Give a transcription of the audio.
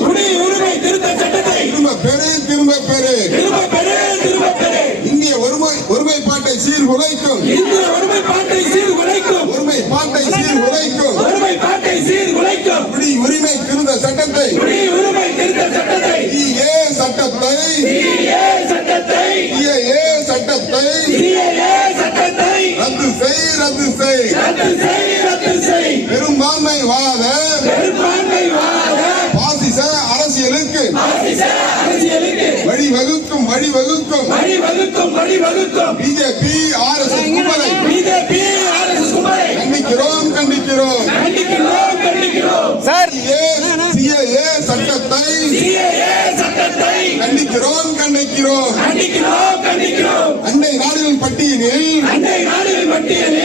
குடியுரிமை திருத்த சட்டத்தை திரும்ப பெறு. இந்திய ஒருமைப்பாட்டை சீர்குலைக்கும் குடியுரிமை திருத்த சட்டத்தை ரத்து செய். பெரும்பான்மைவாத பாசிச அரசியலுக்கு வழிவகுக்கும் பிஜேபி RSS கும்பலை கண்டிக்கிறோம். CAA சட்டத்தை கண்டிக்கிறோம். அண்டை நாடுகள் பட்டியலில்